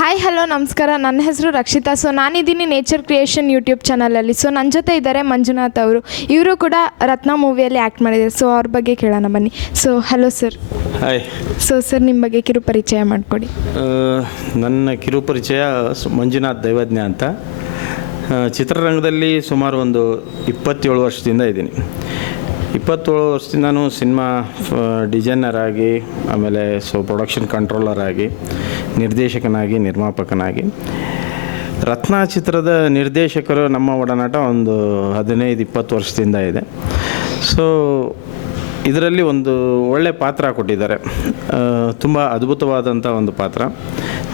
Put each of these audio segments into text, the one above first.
Hi hello ನಮಸ್ಕಾರ. ನನ್ನ ಹೆಸರು ರಕ್ಷಿತಾ. ಸೊ ನಾನಿದ್ದೀನಿ ನೇಚರ್ ಕ್ರಿಯೇಷನ್ ಯೂಟ್ಯೂಬ್ ಚಾನಲಲ್ಲಿ. ಸೊ ನನ್ನ ಜೊತೆ ಇದ್ದಾರೆ ಮಂಜುನಾಥ್ ಅವರು. ಇವರು ಕೂಡ ರತ್ನ ಮೂವಿಯಲ್ಲಿ ಆ್ಯಕ್ಟ್ ಮಾಡಿದ್ದಾರೆ. ಸೊ ಅವ್ರ ಬಗ್ಗೆ ಕೇಳೋಣ ಬನ್ನಿ. So hello sir. Hi. So sir, ನಿಮ್ಮ ಬಗ್ಗೆ ಕಿರು ಪರಿಚಯ ಮಾಡಿಕೊಡಿ. ನನ್ನ ಕಿರು ಪರಿಚಯ ಮಂಜುನಾಥ್ ದೈವಜ್ಞ ಅಂತ. ಚಿತ್ರರಂಗದಲ್ಲಿ ಸುಮಾರು ಒಂದು 27 ವರ್ಷದಿಂದ ಇದ್ದೀನಿ. 27 ವರ್ಷದಿಂದ ನಾನು ಸಿನಿಮಾ ಡಿಸೈನರ್ ಆಗಿ, ಆಮೇಲೆ ಪ್ರೊಡಕ್ಷನ್ ಕಂಟ್ರೋಲರ್ ಆಗಿ, ನಿರ್ದೇಶಕನಾಗಿ, ನಿರ್ಮಾಪಕನಾಗಿ. ರತ್ನ ಚಿತ್ರದ ನಿರ್ದೇಶಕರು ನಮ್ಮ ಒಡನಾಟ ಒಂದು 15-20 ವರ್ಷದಿಂದ ಇದೆ. ಸೊ ಇದರಲ್ಲಿ ಒಂದು ಒಳ್ಳೆ ಪಾತ್ರ ಕೊಟ್ಟಿದ್ದಾರೆ. ತುಂಬ ಅದ್ಭುತವಾದಂಥ ಒಂದು ಪಾತ್ರ,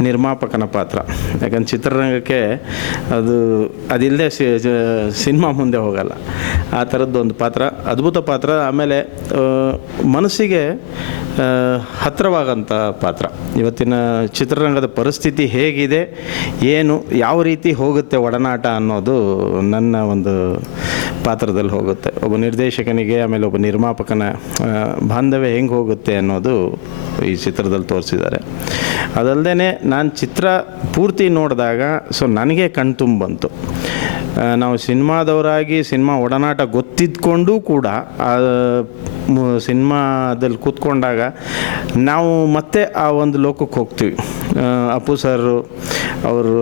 ನಿರ್ಮಾಪಕನ ಪಾತ್ರ. ಯಾಕಂದ್ರೆ ಚಿತ್ರರಂಗಕ್ಕೆ ಅದಿಲ್ಲದೆ ಸಿನಿಮಾ ಮುಂದೆ ಹೋಗಲ್ಲ. ಆ ಥರದ್ದೊಂದು ಪಾತ್ರ, ಅದ್ಭುತ ಪಾತ್ರ. ಆಮೇಲೆ ಮನಸ್ಸಿಗೆ ಹತ್ತಿರವಾಗಂಥ ಪಾತ್ರ. ಇವತ್ತಿನ ಚಿತ್ರರಂಗದ ಪರಿಸ್ಥಿತಿ ಹೇಗಿದೆ, ಏನು ಯಾವ ರೀತಿ ಹೋಗುತ್ತೆ ಒಡನಾಟ ಅನ್ನೋದು ನನ್ನ ಒಂದು ಪಾತ್ರದಲ್ಲಿ ಹೋಗುತ್ತೆ. ಒಬ್ಬ ನಿರ್ದೇಶಕನಿಗೆ ಆಮೇಲೆ ಒಬ್ಬ ನಿರ್ಮಾಪಕನ ಬಾಂಧವ್ಯ ಹೆಂಗೆ ಹೋಗುತ್ತೆ ಅನ್ನೋದು ಈ ಚಿತ್ರದಲ್ಲಿ ತೋರಿಸಿದ್ದಾರೆ. ಅದಲ್ಲದೆ ನಾನು ಚಿತ್ರ ಪೂರ್ತಿ ನೋಡಿದಾಗ ನನಗೆ ಕಣ್ತುಂಬ ಬಂತು. ನಾವು ಸಿನಿಮಾದವರಾಗಿ ಸಿನಿಮಾ ಒಡನಾಟ ಗೊತ್ತಿದ್ಕೊಂಡು ಕೂಡ ಸಿನಿಮಾದಲ್ಲಿ ಕೂತ್ಕೊಂಡಾಗ ನಾವು ಮತ್ತೆ ಆ ಒಂದು ಲೋಕಕ್ಕೆ ಹೋಗ್ತೀವಿ. ಅಪ್ಪು ಸರ್ ಅವರು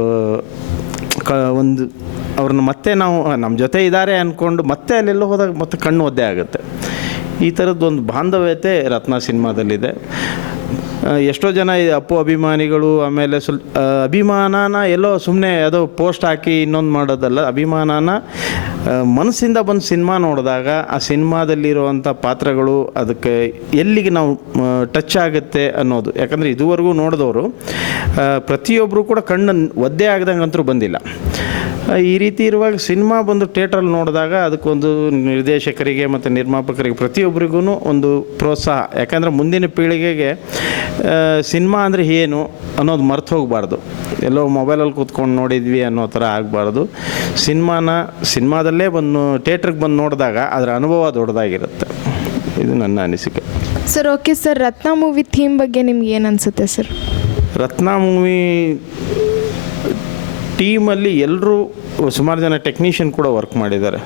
ಅವ್ರನ್ನ ಮತ್ತೆ ನಾವು ನಮ್ಮ ಜೊತೆ ಇದ್ದಾರೆ ಅಂದ್ಕೊಂಡು ಮತ್ತೆ ಅಲ್ಲೆಲ್ಲ ಹೋದಾಗ ಮತ್ತೆ ಕಣ್ಣು ಒದ್ದೆ ಆಗುತ್ತೆ. ಈ ಥರದ್ದೊಂದು ಬಾಂಧವ್ಯತೆ ರತ್ನ ಸಿನಿಮಾದಲ್ಲಿದೆ. ಎಷ್ಟೋ ಜನ ಅಪ್ಪು ಅಭಿಮಾನಿಗಳು ಆಮೇಲೆ ಅಭಿಮಾನನ ಎಲ್ಲೋ ಸುಮ್ಮನೆ ಯಾವುದೋ ಪೋಸ್ಟ್ ಹಾಕಿ ಇನ್ನೊಂದು ಮಾಡೋದಲ್ಲ, ಅಭಿಮಾನನ ಮನಸ್ಸಿಂದ ಬಂದು ಸಿನಿಮಾ ನೋಡಿದಾಗ ಆ ಸಿನಿಮಾದಲ್ಲಿರುವಂಥ ಪಾತ್ರಗಳು ಅದಕ್ಕೆ ಎಲ್ಲಿಗೆ ನಾವು ಟಚ್ ಆಗುತ್ತೆ ಅನ್ನೋದು. ಯಾಕಂದರೆ ಇದುವರೆಗೂ ನೋಡಿದವರು ಪ್ರತಿಯೊಬ್ಬರು ಕೂಡ ಕಣ್ಣು ಒದ್ದೆ ಆಗ್ದಂಗೆ ಅಂತೂ ಬಂದಿಲ್ಲ. ಈ ರೀತಿ ಇರುವಾಗ ಸಿನಿಮಾ ಬಂದು ಥಿಯೇಟ್ರಲ್ಲಿ ನೋಡಿದಾಗ ಅದಕ್ಕೊಂದು ನಿರ್ದೇಶಕರಿಗೆ ಮತ್ತು ನಿರ್ಮಾಪಕರಿಗೆ ಪ್ರತಿಯೊಬ್ಬರಿಗೂ ಒಂದು ಪ್ರೋತ್ಸಾಹ. ಯಾಕಂದರೆ ಮುಂದಿನ ಪೀಳಿಗೆಗೆ ಸಿನಿಮಾ ಅಂದರೆ ಏನು ಅನ್ನೋದು ಮರ್ತು ಹೋಗಬಾರ್ದು. ಎಲ್ಲೋ ಮೊಬೈಲಲ್ಲಿ ಕೂತ್ಕೊಂಡು ನೋಡಿದ್ವಿ ಅನ್ನೋ ಥರ ಆಗಬಾರ್ದು. ಸಿನಿಮಾದಲ್ಲೇ ಥಿಯೇಟ್ರಿಗೆ ಬಂದು ನೋಡಿದಾಗ ಅದರ ಅನುಭವ ದೊಡ್ಡದಾಗಿರುತ್ತೆ. ಇದು ನನ್ನ ಅನಿಸಿಕೆ. Sir, okay sir. Ratna movie theme ಬಗ್ಗೆ ನಿಮ್ಗೆ ಏನು ಅನಿಸುತ್ತೆ ಸರ್? ರತ್ನ ಮೂವಿ ಟೀಮಲ್ಲಿ ಎಲ್ಲರೂ ಸುಮಾರು ಜನ ಟೆಕ್ನಿಷಿಯನ್ ಕೂಡ ವರ್ಕ್ ಮಾಡಿದ್ದಾರೆ.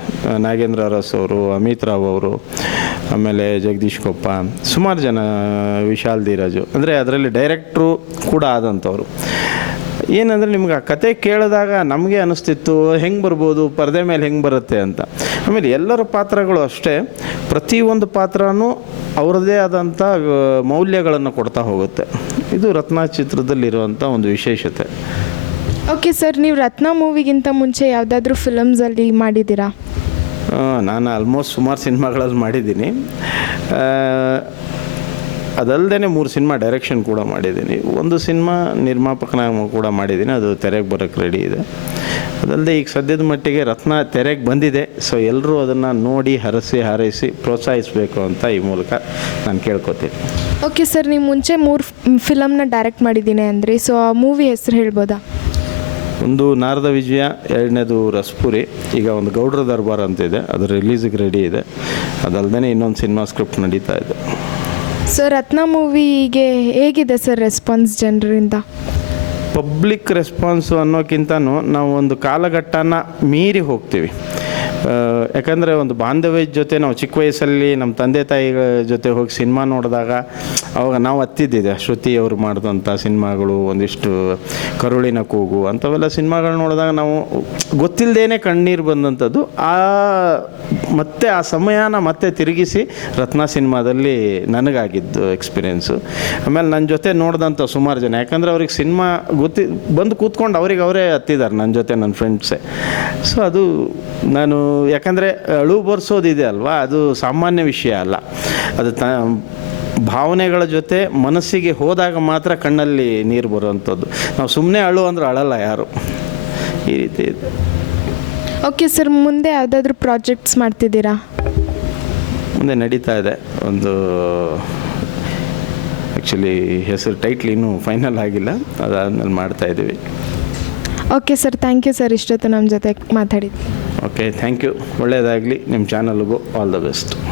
ನಾಗೇಂದ್ರ ಅರಸ್ ಅವರು, ಅಮಿತ್ ರಾವ್ ಅವರು, ಆಮೇಲೆ ಜಗದೀಶ್ ಕೊಪ್ಪ, ಸುಮಾರು ಜನ, ವಿಶಾಲ್ ಧೀರಾಜು, ಅಂದರೆ ಅದರಲ್ಲಿ ಡೈರೆಕ್ಟ್ರು ಕೂಡ ಆದಂಥವ್ರು. ಏನಂದರೆ ನಿಮ್ಗೆ ಆ ಕತೆ ಕೇಳಿದಾಗ ನಮಗೆ ಅನ್ನಿಸ್ತಿತ್ತು ಹೆಂಗೆ ಬರ್ಬೋದು, ಪರದೆ ಮೇಲೆ ಹೆಂಗೆ ಬರುತ್ತೆ ಅಂತ. ಆಮೇಲೆ ಎಲ್ಲರ ಪಾತ್ರಗಳು ಅಷ್ಟೇ, ಪ್ರತಿಯೊಂದು ಪಾತ್ರನೂ ಅವ್ರದ್ದೇ ಆದಂಥ ಮೌಲ್ಯಗಳನ್ನು ಕೊಡ್ತಾ ಹೋಗುತ್ತೆ. ಇದು ರತ್ನ ಚಿತ್ರದಲ್ಲಿರುವಂಥ ಒಂದು ವಿಶೇಷತೆ. ಓಕೆ ಸರ್, ನೀವು ರತ್ನ ಮೂವಿಗಿಂತ ಮುಂಚೆ ಯಾವುದಾದ್ರೂ ಫಿಲಮ್ಸಲ್ಲಿ ಮಾಡಿದ್ದೀರಾ? ನಾನು ಆಲ್ಮೋಸ್ಟ್ ಸುಮಾರು ಸಿನಿಮಾಗಳಲ್ಲಿ ಮಾಡಿದ್ದೀನಿ. ಅದಲ್ಲದೆ 3 ಸಿನಿಮಾ ಡೈರೆಕ್ಷನ್ ಕೂಡ ಮಾಡಿದ್ದೀನಿ. ಒಂದು ಸಿನಿಮಾ ನಿರ್ಮಾಪಕನಾಗಿ ಕೂಡ ಮಾಡಿದ್ದೀನಿ. ಅದು ತೆರೆಗೆ ಬರೋಕ್ಕೆ ರೆಡಿ ಇದೆ. ಅದಲ್ಲದೆ ಈಗ ಸದ್ಯದ ಮಟ್ಟಿಗೆ ರತ್ನ ತೆರೆಗೆ ಬಂದಿದೆ. ಸೊ ಎಲ್ಲರೂ ಅದನ್ನು ನೋಡಿ ಹಾರೈಸಿ ಪ್ರೋತ್ಸಾಹಿಸಬೇಕು ಅಂತ ಈ ಮೂಲಕ ನಾನು ಕೇಳ್ಕೊತೀನಿ. ಓಕೆ ಸರ್, ನೀವು ಮುಂಚೆ 3 ಫಿಲಮ್ನ ಡೈರೆಕ್ಟ್ ಮಾಡಿದ್ದೀನಿ ಅಂದರೆ, ಸೊ ಆ ಮೂವಿ ಹೆಸರು ಹೇಳ್ಬೋದಾ? ಒಂದು ನಾರದ ವಿಜಯ, ಎರಡನೇದು ರಸ್ಪುರಿ, ಈಗ ಒಂದು ಗೌಡ್ರ ದರ್ಬಾರ್ ಅಂತಿದೆ, ಅದು ರಿಲೀಸಿಗೆ ರೆಡಿ ಇದೆ. ಅದಲ್ಲದೆ ಇನ್ನೊಂದು ಸಿನಿಮಾ ಸ್ಕ್ರಿಪ್ಟ್ ನಡೀತಾ ಇದೆ. ಸರ್, ರತ್ನ ಮೂವಿಗೆ ಹೇಗಿದೆ ಸರ್ ರೆಸ್ಪಾನ್ಸ್ ಜನರಿಂದ? ಪಬ್ಲಿಕ್ ರೆಸ್ಪಾನ್ಸು ಅನ್ನೋಕ್ಕಿಂತನೂ ನಾವು ಒಂದು ಕಾಲಘಟ್ಟನ ಮೀರಿ ಹೋಗ್ತೀವಿ. ಯಾಕಂದರೆ ಒಂದು ಬಾಂಧವ್ಯದ ಜೊತೆ ನಾವು ಚಿಕ್ಕ ವಯಸ್ಸಲ್ಲಿ ನಮ್ಮ ತಂದೆ ತಾಯಿಗಳ ಜೊತೆ ಹೋಗಿ ಸಿನಿಮಾ ನೋಡಿದಾಗ ಅವಾಗ ನಾವು ಹತ್ತಿದ್ದಿದೆ. ಶ್ರುತಿ ಅವರು ಮಾಡಿದಂಥ ಸಿನಿಮಾಗಳು, ಒಂದಿಷ್ಟು ಕರುಳಿನ ಕೂಗು ಅಂಥವೆಲ್ಲ ಸಿನಿಮಾಗಳು ನೋಡಿದಾಗ ನಾವು ಗೊತ್ತಿಲ್ಲದೇನೆ ಕಣ್ಣೀರು ಬಂದಂಥದ್ದು. ಮತ್ತೆ ಆ ಸಮಯನ ಮತ್ತೆ ತಿರುಗಿಸಿ ರತ್ನ ಸಿನಿಮಾದಲ್ಲಿ ನನಗಾಗಿದ್ದು ಎಕ್ಸ್ಪೀರಿಯೆನ್ಸು. ಆಮೇಲೆ ನನ್ನ ಜೊತೆ ನೋಡಿದಂಥ ಸುಮಾರು ಜನ, ಯಾಕಂದರೆ ಅವ್ರಿಗೆ ಸಿನಿಮಾ ಬಂದು ಕೂತ್ಕೊಂಡು ಅವರೇ ಹತ್ತಿದ್ದಾರೆ ನನ್ನ ಜೊತೆ, ನನ್ನ ಫ್ರೆಂಡ್ಸೇ. ಸೊ ಅದು ನಾನು, ಯಾಕಂದರೆ ಅಳು ಬರ್ಸೋದಿದೆ ಅಲ್ವಾ, ಅದು ಸಾಮಾನ್ಯ ವಿಷಯ ಅಲ್ಲ. ಅದು ಭಾವನೆಗಳ ಜೊತೆ ಮನಸ್ಸಿಗೆ ಹೋದಾಗ ಮಾತ್ರ ಕಣ್ಣಲ್ಲಿ ನೀರು ಬರುವಂಥದ್ದು. ನಾವು ಸುಮ್ಮನೆ ಅಳು ಅಂದ್ರೆ ಅಳಲ್ಲ ಯಾರು. ಈ ರೀತಿ ಇದೆ. ಓಕೆ ಸರ್, ಮುಂದೆ ಯಾವುದಾದ್ರೂ ಪ್ರಾಜೆಕ್ಟ್ಸ್ ಮಾಡ್ತಿದ್ದೀರಾ? ಮುಂದೆ ನಡೀತಾ ಇದೆ ಒಂದು, ಆ್ಯಕ್ಚುಲಿ ಹೆಸರು ಟೈಟ್ಲ್ ಇನ್ನೂ ಫೈನಲ್ ಆಗಿಲ್ಲ, ಅದಾದಮೇಲೆ ಮಾಡ್ತಾಯಿದ್ದೀವಿ. Okay sir, thank you sir, ಇಷ್ಟೊತ್ತು ನಮ್ಮ ಜೊತೆ ಮಾತಾಡಿದ್ದು. Okay, thank you. ಒಳ್ಳೆಯದಾಗಲಿ ನಿಮ್ಮ ಚಾನಲ್ಗೂ. All the best.